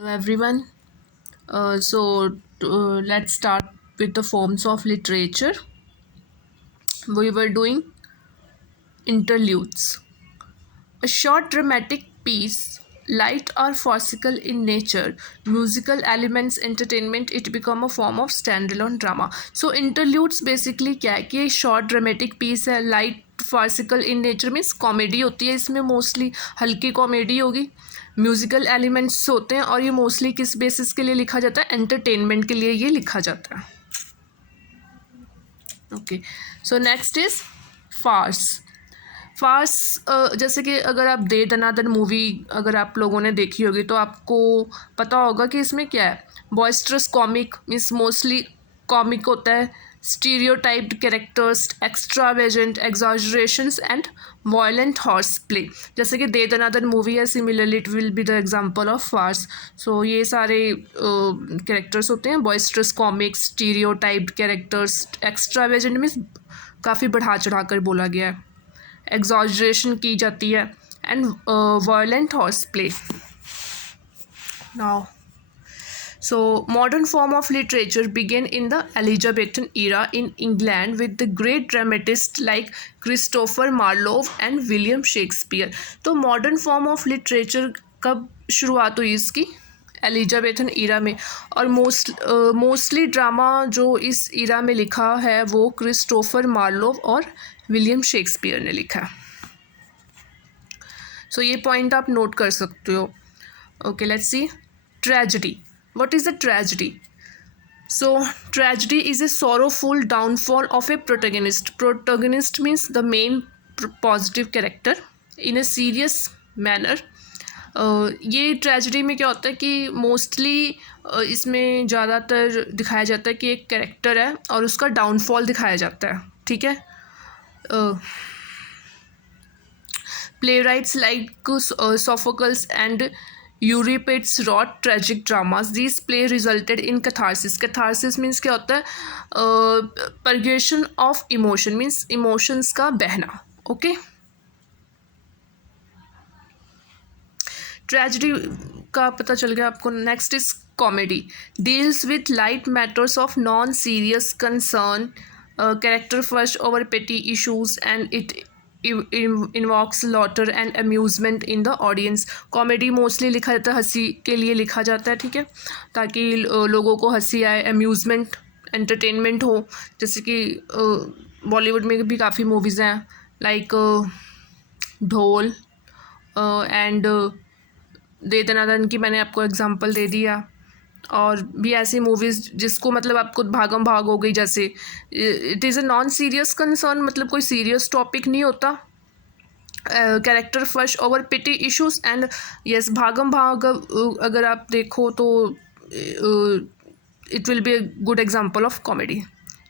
Hello everyone. Let's start with the forms of literature. We were doing interludes. A short dramatic piece, light or farcical in nature, musical elements, entertainment, it become a form of standalone drama. So interludes basically क्या है कि short dramatic piece है, light farcical in nature means comedy होती है, इसमें mostly हल्की comedy होगी. Musical elements होते हैं और ये मोस्टली किस बेसिस के लिए लिखा जाता है, एंटरटेनमेंट के लिए ये लिखा जाता है. Okay, so next is force. Force जैसे कि अगर आप दे दनादन मूवी अगर आप लोगों ने देखी होगी तो आपको पता होगा कि इसमें क्या है. Boisterous comic means mostly comic होता है. Stereotyped characters, extravagant exaggerations and violent horseplay. जैसे कि दे दनादन मूवी है, similarly it will be the example of farce. So ये सारे कैरेक्टर्स होते हैं. Boisterous comic, stereotyped characters, extravagant means काफ़ी बढ़ा चढ़ा कर बोला गया है, एग्जॉजरेशन की जाती है, and violent horse play. Now so modern form of literature began in the Elizabethan era in England with the great dramatists like Christopher Marlowe and William Shakespeare. तो modern form of literature कब शुरुआत हुई इसकी, Elizabethan Ira में. और mostly drama जो इस ईरा में लिखा है वो क्रिस्टोफर मार्लोव और विलियम शेक्सपियर ने लिखा है. सो ये पॉइंट आप नोट कर सकते हो. Okay, let's see. Tragedy. What is a tragedy? So tragedy is a sorrowful downfall of a protagonist. Protagonist means the main positive character in a serious manner. ये tragedy में क्या होता है कि मोस्टली इसमें ज़्यादातर दिखाया जाता है कि एक कैरेक्टर है और उसका डाउनफॉल दिखाया जाता है. ठीक है. Playwrights like Sophocles and Euripides wrote tragic dramas. These play resulted in catharsis. Catharsis means क्या होता है, purgation of emotion means emotions का बहना. ओके, ट्रेजिडी का पता चल गया आपको. Next is comedy. Deals with light matters of non serious concern, character first over petty issues and it invokes laughter and amusement in the audience. Comedy mostly लिखा जाता है, हंसी के लिए लिखा जाता है. ठीक है, ताकि लोगों को हंसी आए, अम्यूजमेंट, एंटरटेनमेंट हो. जैसे कि बॉलीवुड में भी काफ़ी मूवीज़ हैं लाइक ढोल एंड दे दनादन की मैंने आपको एग्जांपल दे दिया. और भी ऐसी मूवीज़ जिसको मतलब आपको भागम भाग हो गई, जैसे it is a non serious concern, मतलब कोई सीरियस टॉपिक नहीं होता. Character first over pity issues and yes, Bhagam Bhag अगर आप देखो तो it will be a good example of comedy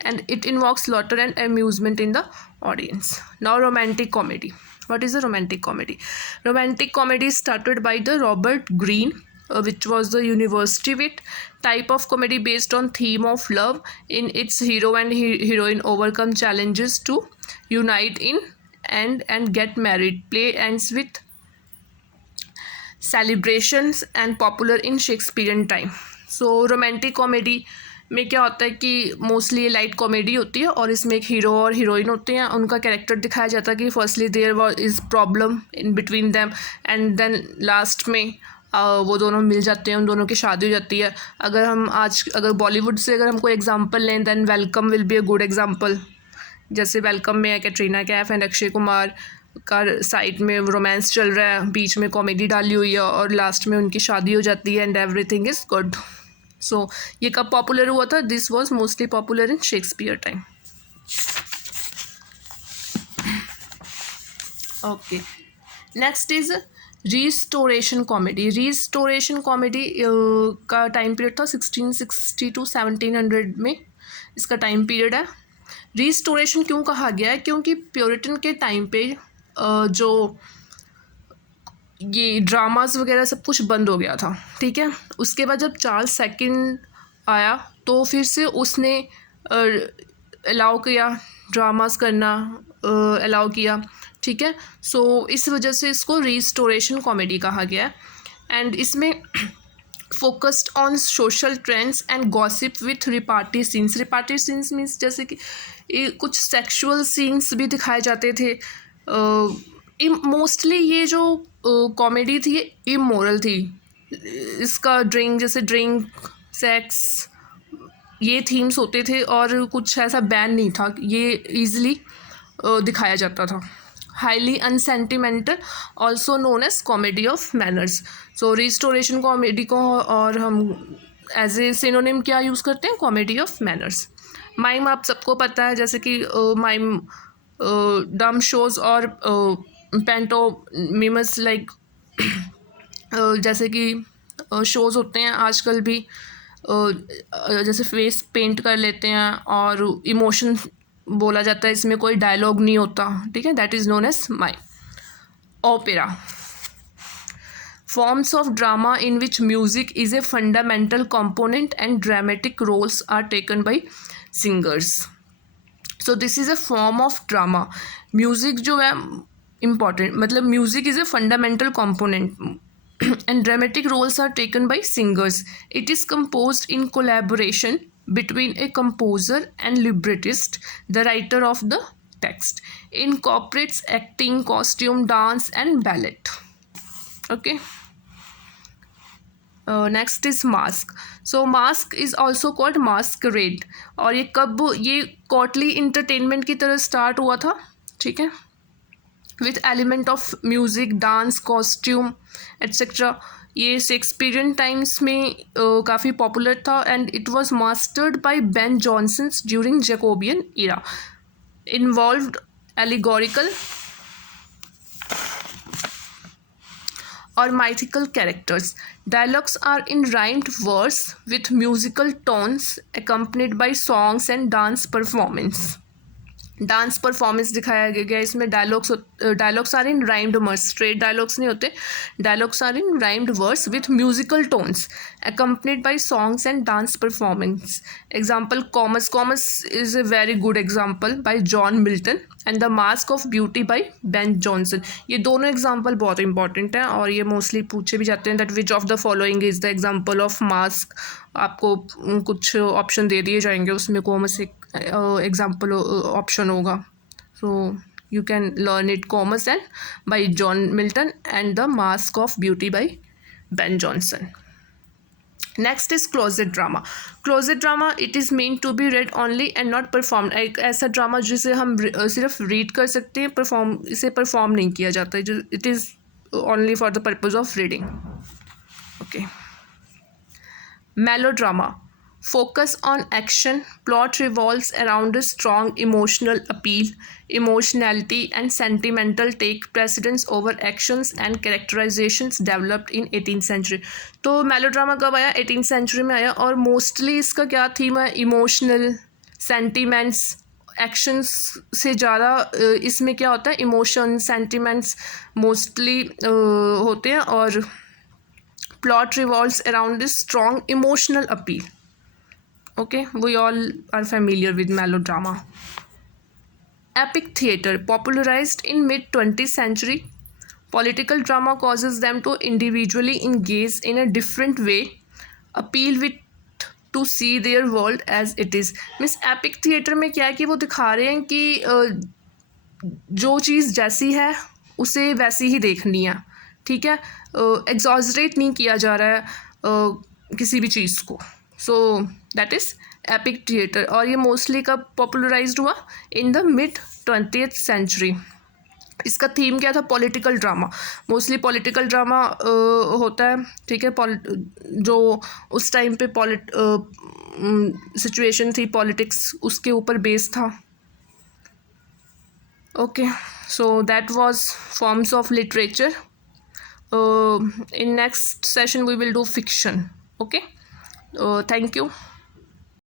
and it invokes laughter and amusement in the audience. Now romantic comedy. What is a romantic comedy? Romantic comedy started by the Robert Greene, which was the university wit type of comedy based on theme of love. In its hero and heroine overcome challenges to unite in and get married. Play ends with celebrations and popular in Shakespearean time. So romantic comedy में क्या होता है कि mostly ये light comedy होती है और इसमें एक हीरो और हीरोइन होते हैं. उनका कैरेक्टर दिखाया जाता है कि firstly there was is problem in between them and then last में वो दोनों मिल जाते हैं, उन दोनों की शादी हो जाती है. अगर बॉलीवुड से अगर हम कोई एग्जांपल लें than welcome will be a good example. जैसे वेलकम में कैटरीना कैफ एंड अक्षय कुमार का साइड में रोमांस चल रहा है, बीच में कॉमेडी डाली हुई है और लास्ट में उनकी शादी हो जाती है एंड एवरीथिंग इज़ गुड. सो ये कब पॉपुलर हुआ था? This was mostly popular in Shakespeare time. Okay, next is restoration comedy. Restoration comedy का टाइम पीरियड था 1660 to 1700 में, इसका टाइम पीरियड है. रिस्टोरेशन क्यों कहा गया है? क्योंकि प्योरिटन के टाइम पे जो ये ड्रामास वगैरह सब कुछ बंद हो गया था. ठीक है, उसके बाद जब चार्ल्स सेकंड आया तो फिर से उसने अलाउ किया ड्रामास करना, अलाउ किया. ठीक है, सो इस वजह से इसको रिस्टोरेशन कॉमेडी कहा गया है. एंड इसमें focused on social trends and gossip with repartee scenes. Repartee scenes means जैसे कि कुछ सेक्सुअल सीन्स भी दिखाए जाते थे. मोस्टली ये जो कॉमेडी थी ये इमोरल थी. इसका ड्रिंक सेक्स ये थीम्स होते थे और कुछ ऐसा बैन नहीं था, ये ईजिली दिखाया जाता था. Highly unsentimental also known as comedy of manners. So restoration comedy को और हम एज ए सिनोनिम क्या यूज़ करते हैं, कॉमेडी ऑफ मैनर्स. माइम आप सबको पता है, जैसे कि माइम डम शोज़ और पैंटोमिमस लाइक जैसे कि शोज़ होते हैं आजकल भी, जैसे फेस पेंट कर लेते हैं और इमोशन बोला जाता है, इसमें कोई डायलॉग नहीं होता. ठीक है, that is known as mime. Opera, forms of drama in which music is a fundamental component and dramatic roles are taken by singers. So this is a form of drama. Music जो है important, मतलब music is a fundamental component and dramatic roles are taken by singers. It is composed in collaboration between a composer and librettist, the writer of the text. Incorporates acting, costume, dance and ballet. Okay. Next is mask. So mask is also called masquerade. और ये कब, ये courtly entertainment की तरह start हुआ था. ठीक है, with element of music, dance, costume et cetera. ये शेक्सपियरियन टाइम्स में काफ़ी पॉपुलर था and it was mastered by Ben Jonson during Jacobean era. Involved allegorical or mythical characters. Dialogues are in rhymed verse with musical tones accompanied by songs and dance performance. Dance performance दिखाया गया इसमें. Dialogues are in rhymed verse, straight dialogues नहीं होते. Dialogues are in rhymed verse with musical tones accompanied by songs and dance performance. Example, Comus is a very good example by John Milton and The Mask of Beauty by Ben Jonson. ये दोनों example बहुत important हैं और ये mostly पूछे भी जाते हैं. That which of the following is the example of mask. आपको कुछ ऑप्शन दे दिए जाएंगे, उसमें कॉमस एक एग्जाम्पल ऑप्शन होगा. सो you can learn it. Comus and by John Milton and The Mask of Beauty by Ben Jonson. Next is closet drama. Closet drama, it is meant to be read only and not performed. एक ऐसा drama जिसे हम सिर्फ read कर सकते हैं, इसे perform नहीं किया जाता है. It is only for the purpose of reading. Okay. Melodrama. Focus on action. Plot revolves around a strong emotional appeal. Emotionality and sentimental take precedence over actions and characterizations developed in 18th century. तो melodrama कब आया? 18th century में आया. और mostly इसका क्या theme है? Emotional, sentiments. Actions से ज़्यादा इसमें क्या होता है, इमोशन, सेंटिमेंट्स मोस्टली होते हैं. और plot revolves around this strong emotional appeal. Okay, we all are familiar with melodrama. Epic theatre, popularized in mid-20th century. Political drama causes them to individually engage in a different way, appeal with to see their world as it is. Means epic theatre में क्या है कि वो दिखा रहे हैं कि जो चीज़ जैसी है उसे वैसी ही देखनी है. ठीक है, एग्जॉजरेट नहीं किया जा रहा है किसी भी चीज़ को. So that is epic theatre. और ये मोस्टली कब पॉपुलराइज्ड हुआ? In the mid 20th century. इसका थीम क्या था? Political drama. Mostly political drama होता है. ठीक है, जो उस टाइम पे सिचुएशन थी, पॉलिटिक्स, उसके ऊपर बेस था. Okay, so that was forms of literature. In next session we will do fiction. Okay, thank you.